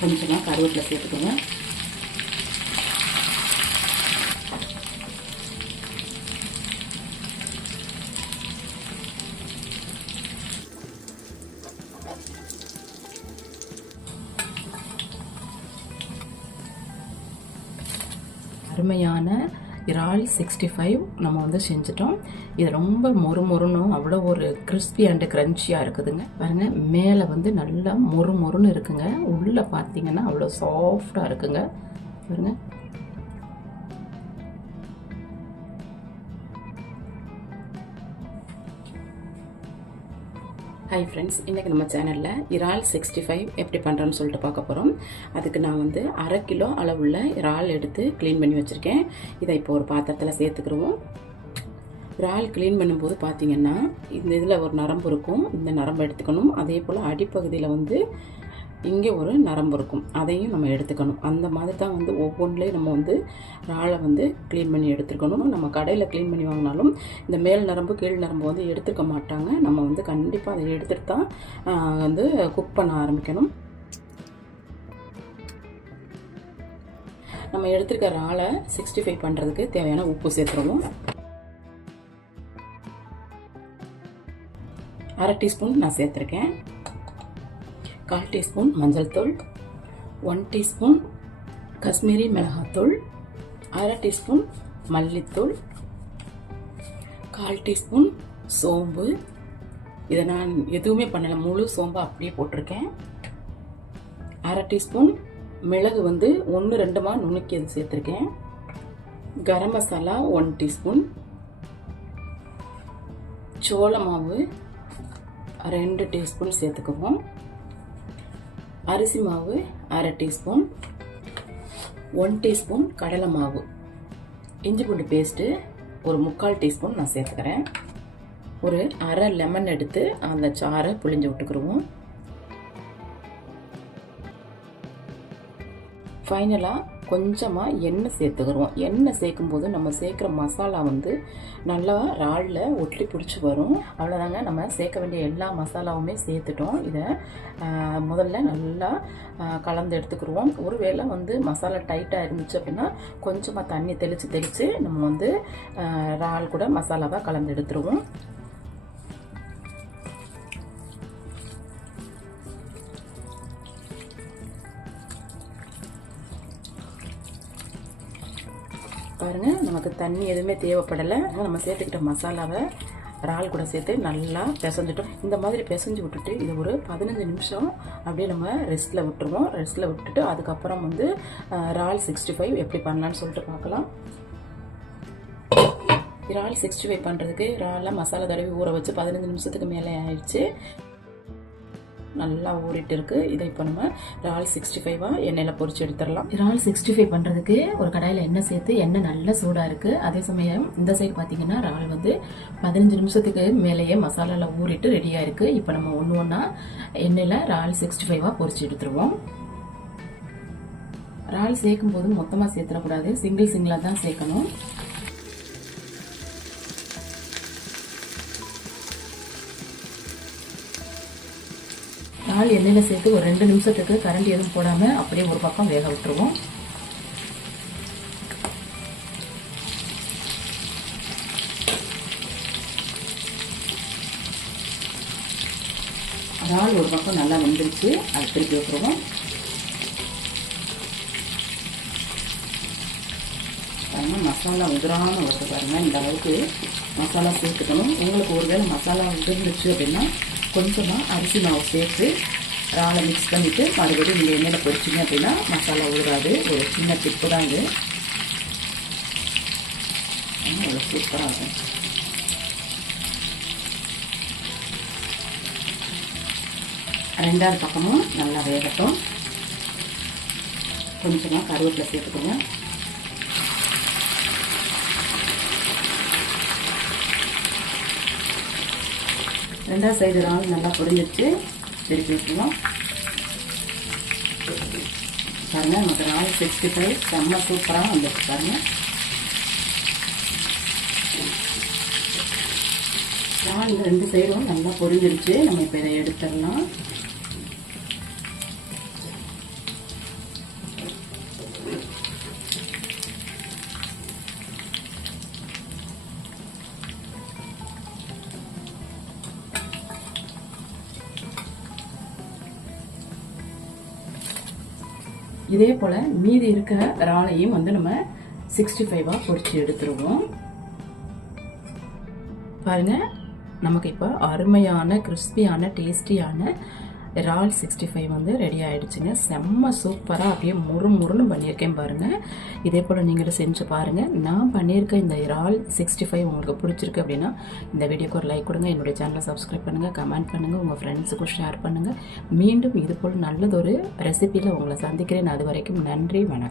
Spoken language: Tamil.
கொஞ்சமாக கருவேப்பிலை சேர்த்துக்கோங்க. அருமையான இறால் சிக்ஸ்டி ஃபைவ் நம்ம வந்து செஞ்சிட்டோம். இது ரொம்ப மொறு மொறுனும் அவ்வளோ ஒரு கிறிஸ்பி அண்டு க்ரன்ச்சியாக இருக்குதுங்க. பாருங்க மேலே வந்து நல்லா மொறு மொறுன்னு இருக்குங்க. உள்ளே பார்த்தீங்கன்னா அவ்வளோ சாஃப்டாக இருக்குங்க. பாருங்க. ஹாய் ஃப்ரெண்ட்ஸ் இன்றைக்கி நம்ம சேனலில் இறால் சிக்ஸ்டி ஃபைவ் எப்படி பண்ணுறோன்னு சொல்லிட்டு பார்க்க போகிறோம் அதுக்கு நான் வந்து அரை கிலோ அளவுள்ள இறால் எடுத்து க்ளீன் பண்ணி வச்சுருக்கேன். இதை இப்போ ஒரு பாத்திரத்தில் சேர்த்துக்கிடுவோம் இறால் க்ளீன் பண்ணும்போது பார்த்தீங்கன்னா இந்த இதில் ஒரு நரம்பு இருக்கும். இந்த நரம்பு எடுத்துக்கணும். அதே போல் அடிப்பகுதியில் வந்து இங்கே ஒரு நரம்பு இருக்கும். அதையும் நம்ம எடுத்துக்கணும். அந்த மாதிரி தான் வந்து ஒவ்வொன்றிலையும் நம்ம வந்து இறாலை வந்து க்ளீன் பண்ணி எடுத்துருக்கணும் நம்ம கடையில் க்ளீன் பண்ணி வாங்கினாலும் இந்த மேல் நரம்பு கீழ் நரம்பு வந்து எடுத்துக்க மாட்டாங்க. நம்ம வந்து கண்டிப்பாக அதை எடுத்துட்டு தான் வந்து குக் பண்ண ஆரம்பிக்கணும். நம்ம எடுத்துருக்க இறாலை சிக்ஸ்டி ஃபைவ் பண்ணுறதுக்கு தேவையான உப்பு சேர்த்துருவோம். அரை டீஸ்பூன் நான் சேர்த்துருக்கேன். கால் டீஸ்பூன் மஞ்சள் தூள் ஒன் டீஸ்பூன் காஷ்மீரி மிளகாத்தூள் அரை டீஸ்பூன் மல்லித்தூள் கால் டீஸ்பூன் சோம்பு. இதை நான் எதுவுமே பண்ணலை. முழு சோம்பு அப்படியே போட்டிருக்கேன். அரை டீஸ்பூன் மிளகு வந்து ஒன்று ரெண்டுமா நுணுக்கி அது சேர்த்துருக்கேன். Garam masala one teaspoon. சோள மாவு ரெண்டு டீஸ்பூன் சேர்த்துக்குவோம். அரிசி மாவு அரை டீஸ்பூன் ஒன் டீஸ்பூன் கடலை மாவு. இஞ்சி பூண்டு பேஸ்ட்டு ஒரு முக்கால் டீஸ்பூன் நான் சேர்த்துக்கிறேன். ஒரு அரை லெமன் எடுத்து அந்த சாறை புளிஞ்சு விட்டுக்குருவோம். ஃபைனலாக கொஞ்சமாக எண்ணெய் சேர்த்துக்கிறோம். எண்ணெய் சேர்க்கும்போது நம்ம சேர்க்குற மசாலா வந்து நல்லா ராலில் ஒட்டி பிடிச்சி வரும். அவ்வளோதாங்க நம்ம சேர்க்க வேண்டிய எல்லா மசாலாவுமே சேர்த்துட்டோம். இதை முதல்ல நல்லா கலந்து எடுத்துக்கிடுவோம் ஒருவேளை வந்து மசாலா டைட்டாக இருந்துச்சு அப்படின்னா கொஞ்சமாக தண்ணி தெளித்து தெளித்து நம்ம வந்து இறால் கூட மசாலாவாக கலந்து எடுத்துருவோம். பாருங்கள் நமக்கு தண்ணி எதுவுமே தேவைப்படலை. நம்ம சேர்த்துக்கிட்ட மசாலாவை இறால் கூட சேர்த்து நல்லா பிசைஞ்சிட்டோம். இந்த மாதிரி பிசைஞ்சு விட்டுட்டு இது ஒரு பதினஞ்சு நிமிஷம் அப்படியே நம்ம ரெஸ்ட்டில் விட்டுருவோம். ரெஸ்ட்டில் விட்டுட்டு அதுக்கப்புறம் வந்து இறால் சிக்ஸ்டி ஃபைவ் எப்படி பண்ணலான்னு சொல்லிட்டு பார்க்கலாம். இறால் சிக்ஸ்டி ஃபைவ் பண்ணுறதுக்கு இறாலாம் மசாலா தடவி ஊற வச்சு பதினஞ்சு நிமிஷத்துக்கு மேலே ஆயிடுச்சு. நல்லா ஊறிட்டு இருக்கு இதை இப்போ நம்ம இறால் சிக்ஸ்டி ஃபைவாக எண்ணெயில் பொறிச்சு எடுத்துடலாம். இறால் சிக்ஸ்டி ஃபைவ் பண்ணுறதுக்கு ஒரு கடாயில் எண்ணெய் சேர்த்து எண்ணெய் நல்லா சூடாக இருக்குது அதே சமயம் இந்த சைடு பார்த்தீங்கன்னா இறால் வந்து பதினஞ்சு நிமிஷத்துக்கு மேலேயே மசாலாவில் ஊறிட்டு ரெடியாக இருக்குது இப்போ நம்ம ஒன்று ஒன்றா எண்ணெயில் இறால் சிக்ஸ்டி ஃபைவாக பொரிச்சு எடுத்துருவோம். இறால் சேர்க்கும் போது மொத்தமாக சேர்த்துடக்கூடாது சிங்கிள் சிங்கிளாக தான் சேர்க்கணும். இறால் எண்ணெயில் சேர்த்து ஒரு ரெண்டு நிமிஷத்துக்கு கரண்டி எதுவும் போடாமல் அப்படியே ஒரு பக்கம் வேக விட்டுருவோம். இறால் ஒரு பக்கம் நல்லா வெந்துருச்சு. அது திருப்பி விட்டுருவோம் பாருங்க மசாலா உதிரான வருது பாருங்க. இந்த அளவுக்கு மசாலா சேர்த்துக்கணும். உங்களுக்கு ஒருவேளை மசாலா உதிர்ந்துச்சு அப்படின்னா கொஞ்சமாக அரிசி மாவு சேர்த்து இறாலை மிக்ஸ் பண்ணிவிட்டு மறுபடியும் நீங்கள் எண்ணெயில் பொரிச்சிங்க அப்படின்னா மசாலா ஊறாது ஒரு சின்ன டிப்பு தான் இது. அவ்வளோ சூப்பராக இருக்கும். ரெண்டாவது பக்கமும் நல்லா வேகட்டும். கொஞ்சமாக கருவேப்பிலை சேர்த்துக்கோங்க. ரெண்டாவது சைடு இறால் நல்லா பொரிஞ்சிருச்சு. திருப்பி விட்டுருவோம் பாருங்க நமக்கு இறால் சிக்ஸ்டி ஃபைவ் செம்ம சூப்பராக வந்துருக்கு பாருங்க. இறால் ரெண்டு சைடும் நல்லா பொரிஞ்சிருச்சு. நம்ம இப்போ இதை எடுத்துடலாம். இதே போல் மீதி இருக்கிற இறாலையும் வந்து நம்ம சிக்ஸ்டி ஃபைவாக பொறிச்சு எடுத்துருவோம். பாருங்க நமக்கு இப்போ அருமையான கிறிஸ்பியான டேஸ்டியான இறால் சிக்ஸ்டி ஃபைவ் வந்து ரெடி ஆகிடுச்சுங்க செம்ம சூப்பராக அப்படியே முறு முறுன்னு பண்ணியிருக்கேன் பாருங்கள் இதே போல் நீங்களும் செஞ்சு பாருங்கள் நான் பண்ணியிருக்க இந்த இறால் சிக்ஸ்டி ஃபைவ் உங்களுக்கு பிடிச்சிருக்கு அப்படின்னா இந்த வீடியோக்கு ஒரு லைக் கொடுங்க. என்னுடைய சேனலை சப்ஸ்கிரைப் பண்ணுங்கள் கமெண்ட் பண்ணுங்கள் உங்கள் ஃப்ரெண்ட்ஸுக்கும் ஷேர் பண்ணுங்கள் மீண்டும் இது போல் நல்லதொரு ரெசிப்பியில் உங்களை சந்திக்கிறேன். அது வரைக்கும் நன்றி வணக்கம்.